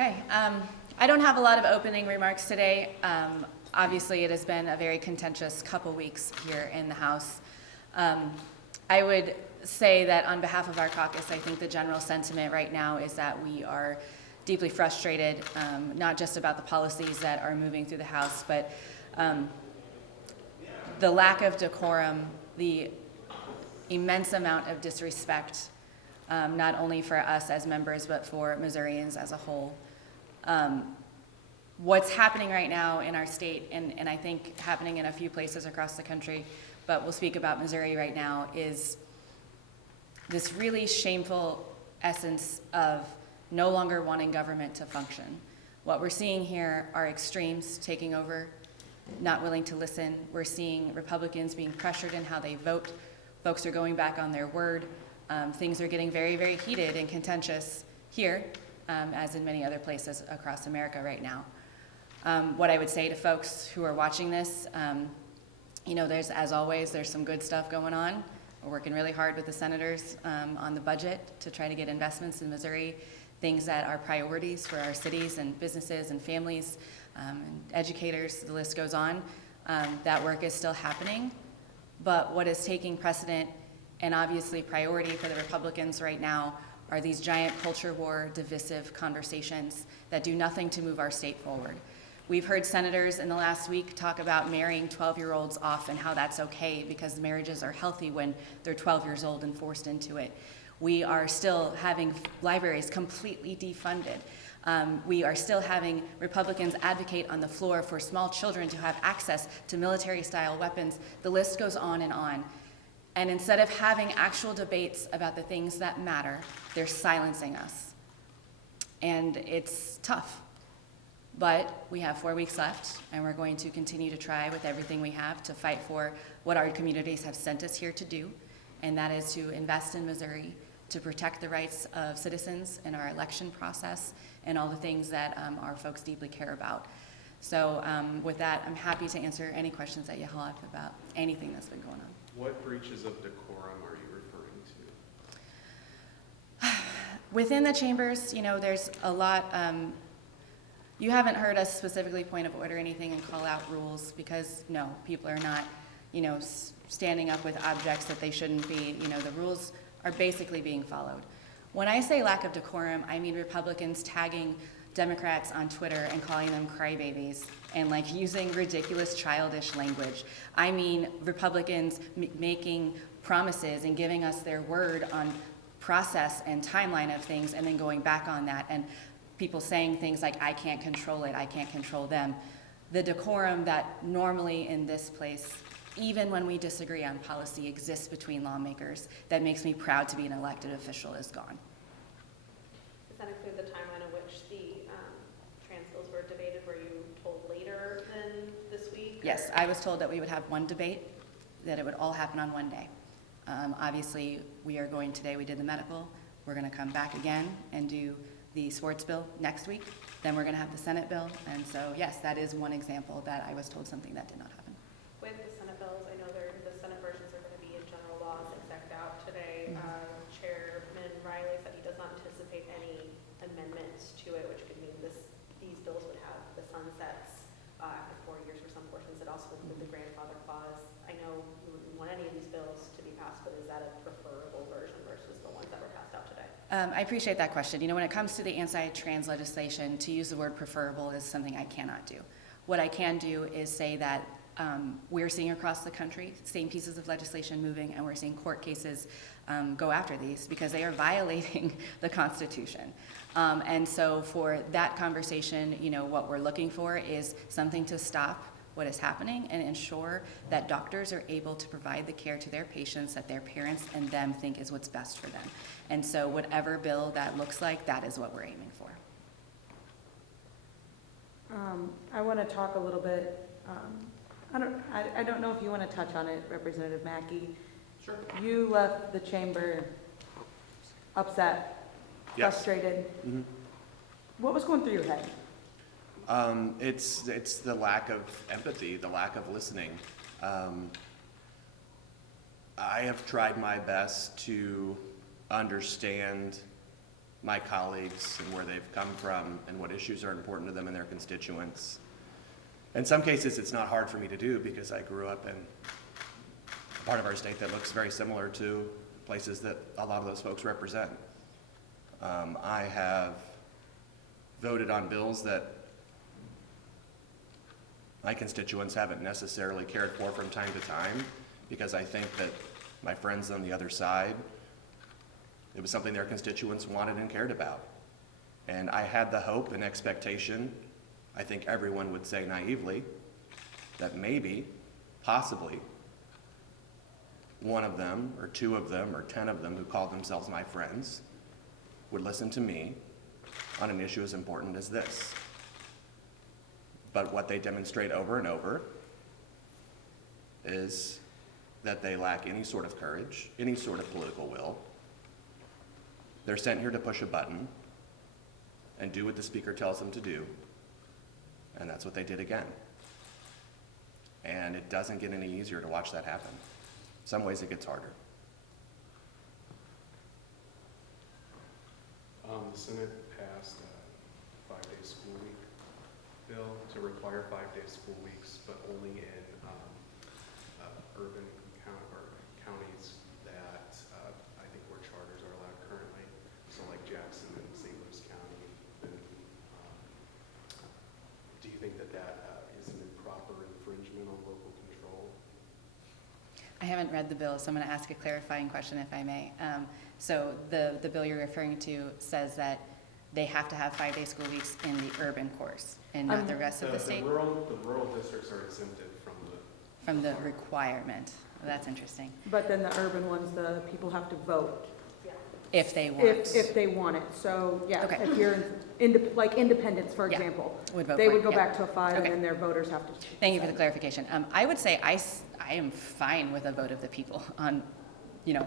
Okay, I don't have a lot of opening remarks today. Obviously, it has been a very contentious couple weeks here in the House. I would say that on behalf of our caucus, I think the general sentiment right now is that we are deeply frustrated, not just about the policies that are moving through the House, but the lack of decorum, the immense amount of disrespect, not only for us as members, but for Missourians as a whole. What's happening right now in our state, and I think happening in a few places across the country, but we'll speak about Missouri right now, is this really shameful essence of no longer wanting government to function. What we're seeing here are extremes taking over, not willing to listen. We're seeing Republicans being pressured in how they vote. Folks are going back on their word. Things are getting very, very heated and contentious here, as in many other places across America right now. What I would say to folks who are watching this, there's, as always, there's some good stuff going on. We're working really hard with the senators on the budget to try to get investments in Missouri, things that are priorities for our cities and businesses and families and educators, the list goes on. That work is still happening. But what is taking precedent and obviously priority for the Republicans right now are these giant culture war, divisive conversations that do nothing to move our state forward. We've heard senators in the last week talk about marrying 12-year-olds off and how that's okay because marriages are healthy when they're 12 years old and forced into it. We are still having libraries completely defunded. We are still having Republicans advocate on the floor for small children to have access to military-style weapons. The list goes on. And instead of having actual debates about the things that matter, they're silencing us. And it's tough. But we have 4 weeks left, and we're going to continue to try with everything we have to fight for what our communities have sent us here to do, and that is to invest in Missouri, to protect the rights of citizens in our election process, and all the things that our folks deeply care about. So with that, I'm happy to answer any questions that you have about anything that's been going on. What breaches of decorum are you referring to? Within the chambers, there's a lot. You haven't heard us specifically point of order anything and call out rules because, no, people are not, standing up with objects that they shouldn't be. The rules are basically being followed. When I say lack of decorum, I mean Republicans tagging Democrats on Twitter and calling them crybabies and using ridiculous childish language. I mean Republicans making promises and giving us their word on process and timeline of things and then going back on that, and people saying things like, I can't control it, I can't control them. The decorum that normally in this place, even when we disagree on policy, exists between lawmakers that makes me proud to be an elected official is gone. Does that include the timeline in which the trans bills were debated? Were you told later than this week? Yes, I was told that we would have one debate, that it would all happen on one day. Obviously, we are going today, we did the medical, we're gonna come back again and do the sports bill next week, then we're gonna have the Senate bill, and so yes, that is one example that I was told something that did not happen. With the Senate bills, I know the Senate versions are gonna be in general laws exec out today. Chairman Riley said he does not anticipate any amendments to it, which could mean these bills would have the sunsets after 4 years for some portions. It also would include the grandfather clause. I know you wouldn't want any of these bills to be passed, but is that a preferable version versus the ones that were passed out today? I appreciate that question. When it comes to the anti-trans legislation, to use the word preferable is something I cannot do. What I can do is say that we're seeing across the country same pieces of legislation moving, and we're seeing court cases go after these because they are violating the Constitution. And so for that conversation, what we're looking for is something to stop what is happening and ensure that doctors are able to provide the care to their patients that their parents and them think is what's best for them. And so whatever bill that looks like, that is what we're aiming for. I want to talk a little bit, I don't know if you want to touch on it, Representative Mackey. Sure. You left the chamber upset, Yes. frustrated. Mm-hmm. What was going through your head? It's the lack of empathy, the lack of listening. I have tried my best to understand my colleagues and where they've come from and what issues are important to them and their constituents. In some cases, it's not hard for me to do because I grew up in a part of our state that looks very similar to places that a lot of those folks represent. I have voted on bills that my constituents haven't necessarily cared for from time to time because I think that my friends on the other side, it was something their constituents wanted and cared about. And I had the hope and expectation, I think everyone would say naively, that maybe, possibly, one of them, or two of them, or 10 of them who called themselves my friends would listen to me on an issue as important as this. But what they demonstrate over and over is that they lack any sort of courage, any sort of political will. They're sent here to push a button and do what the speaker tells them to do, and that's what they did again. And it doesn't get any easier to watch that happen. In some ways it gets harder. The Senate passed a 5-day school week bill to require 5-day school weeks, but only in urban counties that I think where charters are allowed currently. So like Jackson and St. Louis County. And, do you think that that is an improper infringement on local control? I haven't read the bill, so I'm going to ask a clarifying question if I may. So the bill you're referring to says that they have to have 5-day school weeks in the urban course and not the rest of the state? The rural districts are exempted From the requirement. Well, that's interesting. But then the urban ones, the people have to vote If they want. if they want it. So, yeah, Okay. if you're, like independents, for Yeah. example, Would vote they for would it, go yeah. back to a 5 and Okay. then their voters have to. Thank you for the clarification. I would say I am fine with a vote of the people on,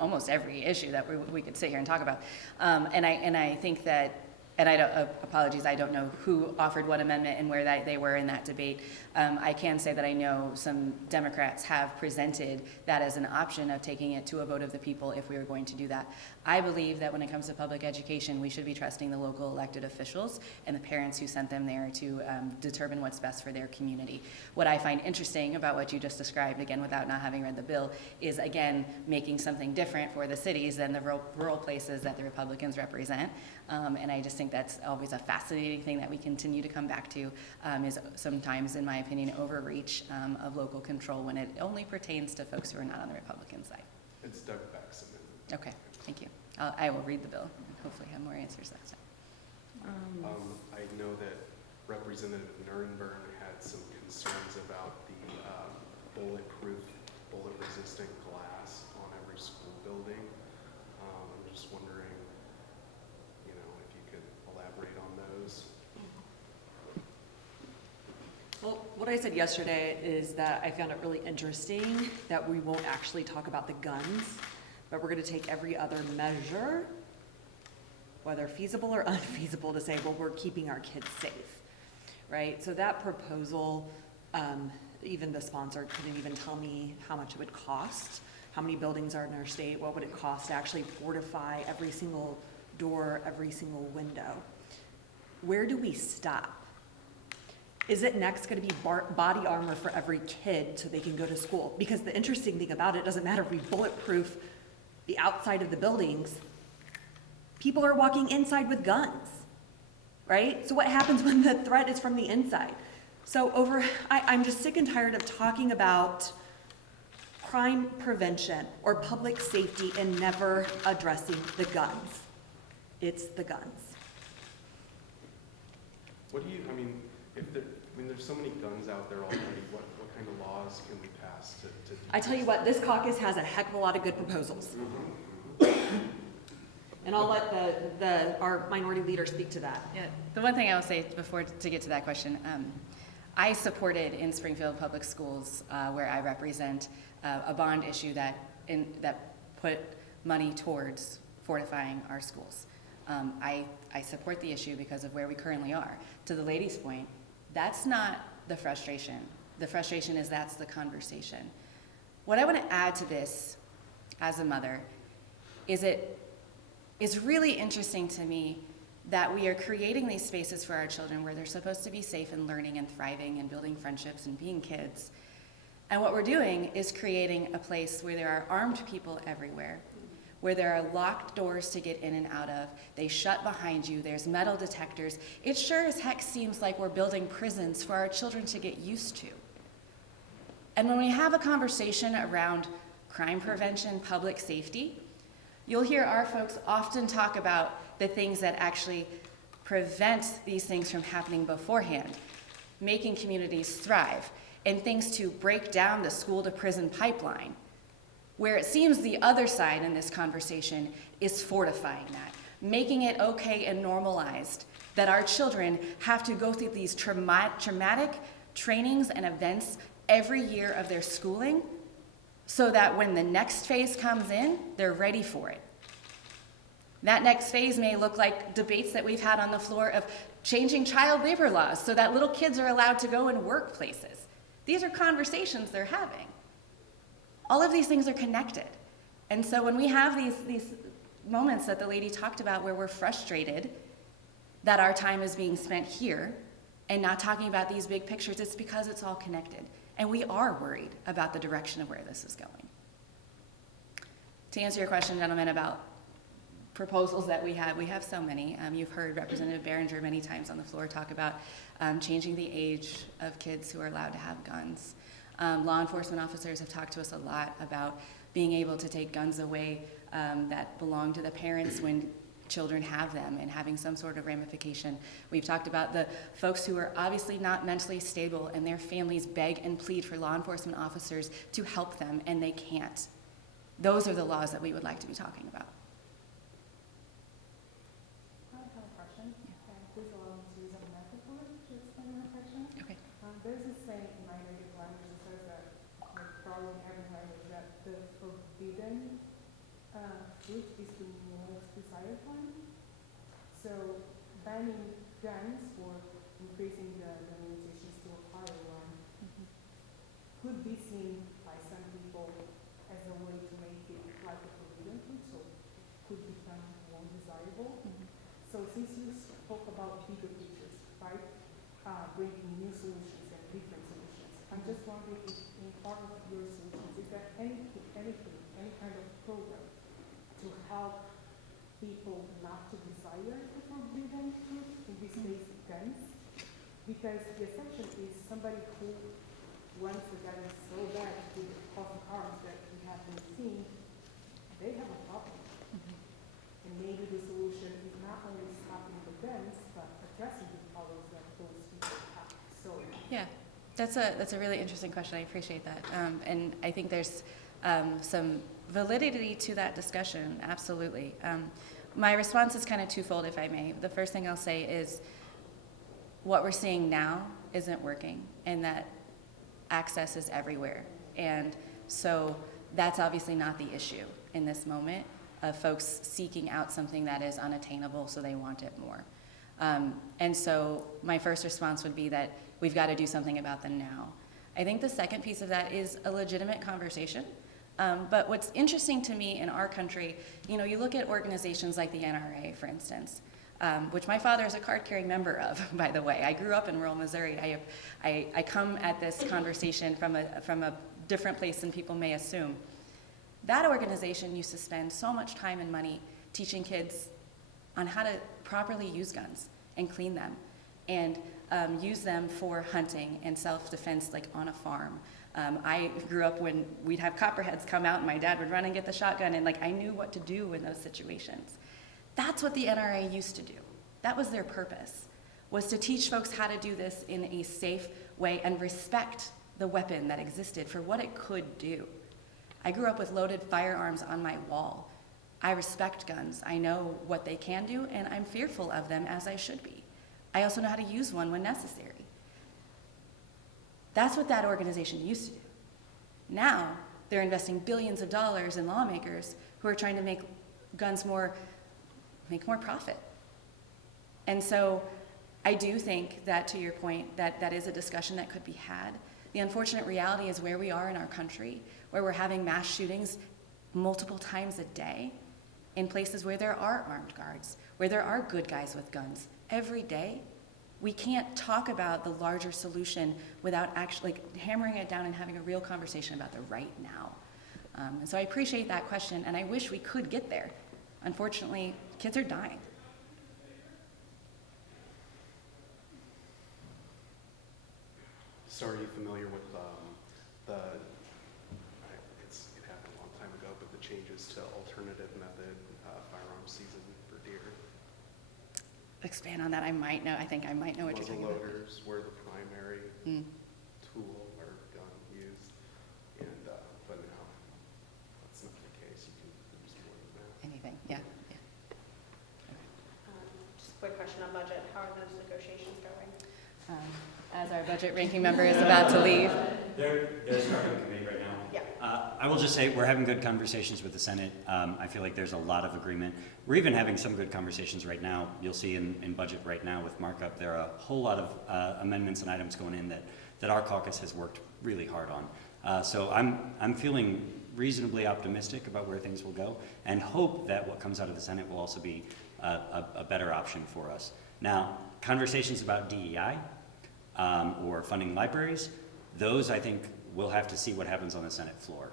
almost every issue that we could sit here and talk about. And I think that, and I don't, apologies, I don't know who offered what amendment and where they were in that debate. I can say that I know some Democrats have presented that as an option of taking it to a vote of the people if we were going to do that. I believe that when it comes to public education, we should be trusting the local elected officials and the parents who sent them there to determine what's best for their community. What I find interesting about what you just described, again, without not having read the bill, is again, making something different for the cities than the rural places that the Republicans represent. And I just think that's always a fascinating thing that we continue to come back to, is sometimes, in my opinion, overreach of local control when it only pertains to folks who are not on the Republican side. It's Doug Beck's amendment. Okay, thank you. I will read the bill and hopefully have more answers next time. I know that Representative Nirenberg had some concerns about the bulletproof, bullet-resistant glass on every school building. I'm just wondering, if you could elaborate on those. Well, what I said yesterday is that I found it really interesting that we won't actually talk about the guns, but we're going to take every other measure, whether feasible or unfeasible, to say, well, we're keeping our kids safe, right? So that proposal, even the sponsor couldn't even tell me how much it would cost, how many buildings are in our state, what would it cost to actually fortify every single door, every single window. Where do we stop? Is it next going to be body armor for every kid so they can go to school? Because the interesting thing about it, doesn't matter if we bulletproof the outside of the buildings, people are walking inside with guns, right? So what happens when the threat is from the inside? So I'm just sick and tired of talking about crime prevention or public safety and never addressing the guns. It's the guns. What do you, there's so many guns out there already. What kind of laws can we pass to do I tell you this? what, this caucus has a heck of a lot of good proposals. And I'll let our minority leader speak to that. Yeah, the one thing I will say before to get to that question, I supported in Springfield Public Schools, where I represent, a bond issue that put money towards fortifying our schools. I support the issue because of where we currently are. To the lady's point, that's not the frustration. The frustration is that's the conversation. What I want to add to this as a mother is it's really interesting to me that we are creating these spaces for our children where they're supposed to be safe and learning and thriving and building friendships and being kids. And what we're doing is creating a place where there are armed people everywhere, where there are locked doors to get in and out of. They shut behind you. There's metal detectors. It sure as heck seems like we're building prisons for our children to get used to. And when we have a conversation around crime prevention, public safety, you'll hear our folks often talk about the things that actually prevent these things from happening beforehand, making communities thrive, and things to break down the school to prison pipeline, where it seems the other side in this conversation is fortifying that, making it okay and normalized that our children have to go through these traumatic trainings and events every year of their schooling so that when the next phase comes in, they're ready for it. That next phase may look like debates that we've had on the floor of changing child labor laws so that little kids are allowed to go in workplaces. These are conversations they're having. All of these things are connected. And so when we have these moments that the lady talked about where we're frustrated that our time is being spent here and not talking about these big pictures, it's because it's all connected. And we are worried about the direction of where this is going. To answer your question, gentlemen, about proposals that we have so many. You've heard Representative Behringer many times on the floor talk about changing the age of kids who are allowed to have guns. Law enforcement officers have talked to us a lot about being able to take guns away that belong to the parents when children have them and having some sort of ramification. We've talked about the folks who are obviously not mentally stable and their families beg and plead for law enforcement officers to help them and they can't. Those are the laws that we would like to be talking about. I have a question. Please allow me to use a metaphor to explain my question. Okay. There's this saying in my native language that says that, like probably in every language, that the forbidden fruit is the most desired one. So banning guns or increasing the limitations to acquire one could be seen by some people as a way to make it like a forbidden fruit, so it could become more desirable. So since you spoke about bigger pictures, right, bringing new solutions and different solutions, I'm just wondering if in part of your solutions, is there any kind of program to help people not to desire the forbidden fruit, in this case guns? Because the assumption is somebody who wants the guns so bad with the cost arms that we have been seeing, they have a problem. And maybe the solution is not only stopping the guns, but addressing the problems that those people have. So Yeah, that's a really interesting question. I appreciate that. And I think there's some validity to that discussion, absolutely. My response is kind of twofold, if I may. The first thing I'll say is what we're seeing now isn't working, and that access is everywhere. And so that's obviously not the issue in this moment of folks seeking out something that is unattainable, so they want it more. And so my first response would be that we've got to do something about them now. I think the second piece of that is a legitimate conversation. But what's interesting to me in our country, you know, you look at organizations like the NRA, for instance, which my father is a card-carrying member of, by the way. I grew up in rural Missouri. I come at this conversation from a different place than people may assume. That organization used to spend so much time and money teaching kids on how to properly use guns and clean them and use them for hunting and self-defense, like on a farm. I grew up when we'd have copperheads come out and my dad would run and get the shotgun, and like I knew what to do in those situations. That's what the NRA used to do. That was their purpose, was to teach folks how to do this in a safe way and respect the weapon that existed for what it could do. I grew up with loaded firearms on my wall. I respect guns. I know what they can do, and I'm fearful of them, as I should be. I also know how to use one when necessary. That's what that organization used to do. Now, they're investing billions of dollars in lawmakers who are trying to make guns make more profit. And so I do think that, to your point, that is a discussion that could be had. The unfortunate reality is where we are in our country, where we're having mass shootings multiple times a day. in places where there are armed guards, where there are good guys with guns every day. We can't talk about the larger solution without actually hammering it down and having a real conversation about the right now. And so I appreciate that question, and I wish we could get there. Unfortunately, kids are dying. So are you familiar with it happened a long time ago, but the changes to alternative method firearm season for deer? Expand on that. I think I might know what you're talking Muzzle about. loaders were the primary tool or gun used, and but now that's not the case. You can use more than that. Anything, yeah. Just a quick question on budget. How are those negotiations going? As our budget ranking member is about to leave. They're starting committee right now. Yeah. I will just say, we're having good conversations with the Senate. I feel like there's a lot of agreement. We're even having some good conversations right now. You'll see in budget right now with markup, there are a whole lot of amendments and items going in that our caucus has worked really hard on. So I'm feeling reasonably optimistic about where things will go, and hope that what comes out of the Senate will also be a better option for us. Now, conversations about DEI or funding libraries, those I think we'll have to see what happens on the Senate floor.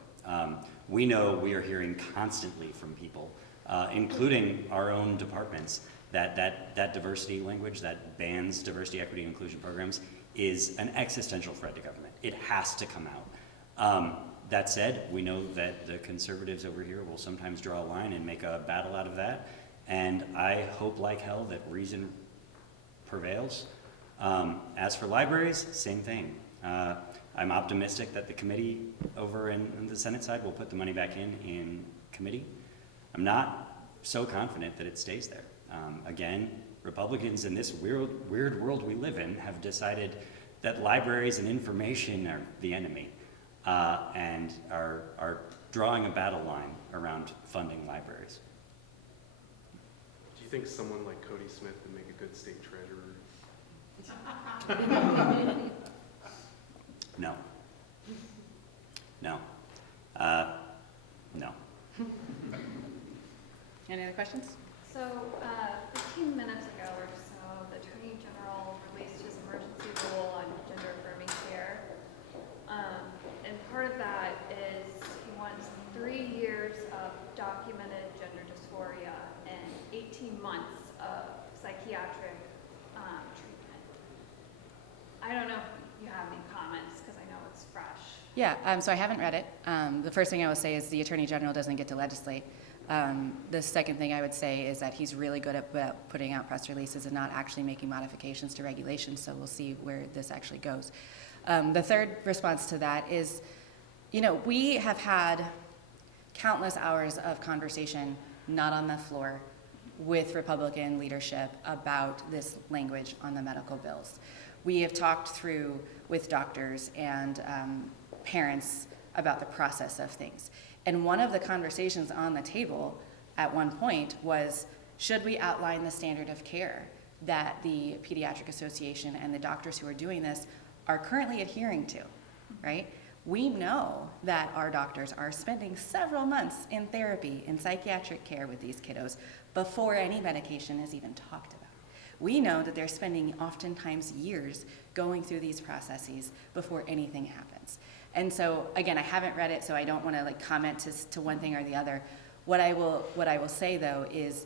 We know we are hearing constantly from people, including our own departments, that diversity language that bans diversity, equity, and inclusion programs is an existential threat to government. It has to come out. That said, we know that the conservatives over here will sometimes draw a line and make a battle out of that, and I hope like hell that reason prevails. As for libraries, same thing. I'm optimistic that the committee over in the Senate side will put the money back in committee. I'm not so confident that it stays there. Again, Republicans in this weird world we live in have decided that libraries and information are the enemy, and are drawing a battle line around funding libraries. Do you think someone like Cody Smith would make a good state treasurer? No. No. No. Any other questions? So, 15 minutes ago or so, the Attorney General released his emergency rule on gender affirming care. And part of that is he wants 3 years of documented gender dysphoria and 18 months of psychiatric treatment. I don't know if you have any comments, because I know it's fresh. Yeah, so I haven't read it. The first thing I will say is the Attorney General doesn't get to legislate. The second thing I would say is that he's really good at putting out press releases and not actually making modifications to regulations, so we'll see where this actually goes. The third response to that is, we have had countless hours of conversation, not on the floor, with Republican leadership about this language on the medical bills. We have talked through with doctors and parents about the process of things. And one of the conversations on the table at one point was, should we outline the standard of care that the Pediatric Association and the doctors who are doing this are currently adhering to, right? We know that our doctors are spending several months in therapy, in psychiatric care with these kiddos before any medication is even talked about. We know that they're spending oftentimes years going through these processes before anything happens. And so, again, I haven't read it, so I don't want to comment to one thing or the other. What I will say, though, is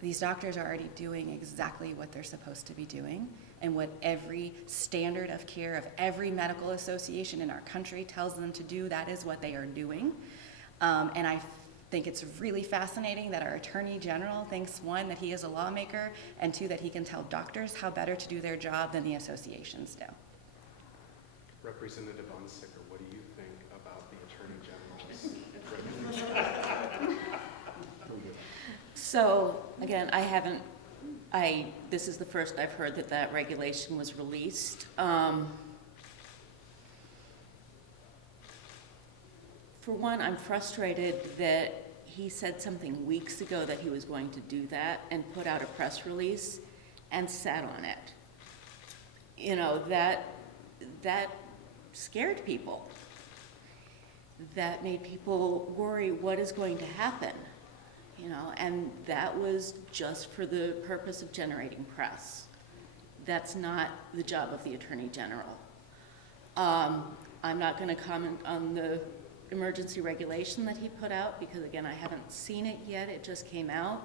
these doctors are already doing exactly what they're supposed to be doing, and what every standard of care of every medical association in our country tells them to do, that is what they are doing. And I think it's really fascinating that our Attorney General thinks, one, that he is a lawmaker, and two, that he can tell doctors how better to do their job than the associations do. Representative Unsicker, what do you think about the Attorney General's recommendation? So, again, this is the first I've heard that regulation was released. For one, I'm frustrated that he said something weeks ago that he was going to do that and put out a press release and sat on it. That scared people. That made people worry what is going to happen. you know, and that was just for the purpose of generating press. That's not the job of the Attorney General. I'm not gonna comment on the emergency regulation that he put out, because again, I haven't seen it yet, it just came out.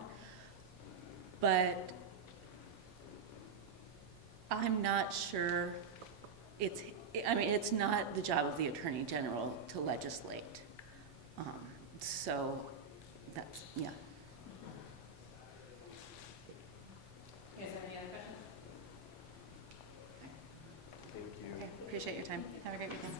But I'm not sure, it's not the job of the Attorney General to legislate. So, that's, yeah. Is there any other questions? Thank you. Okay, appreciate your time. Have a great weekend.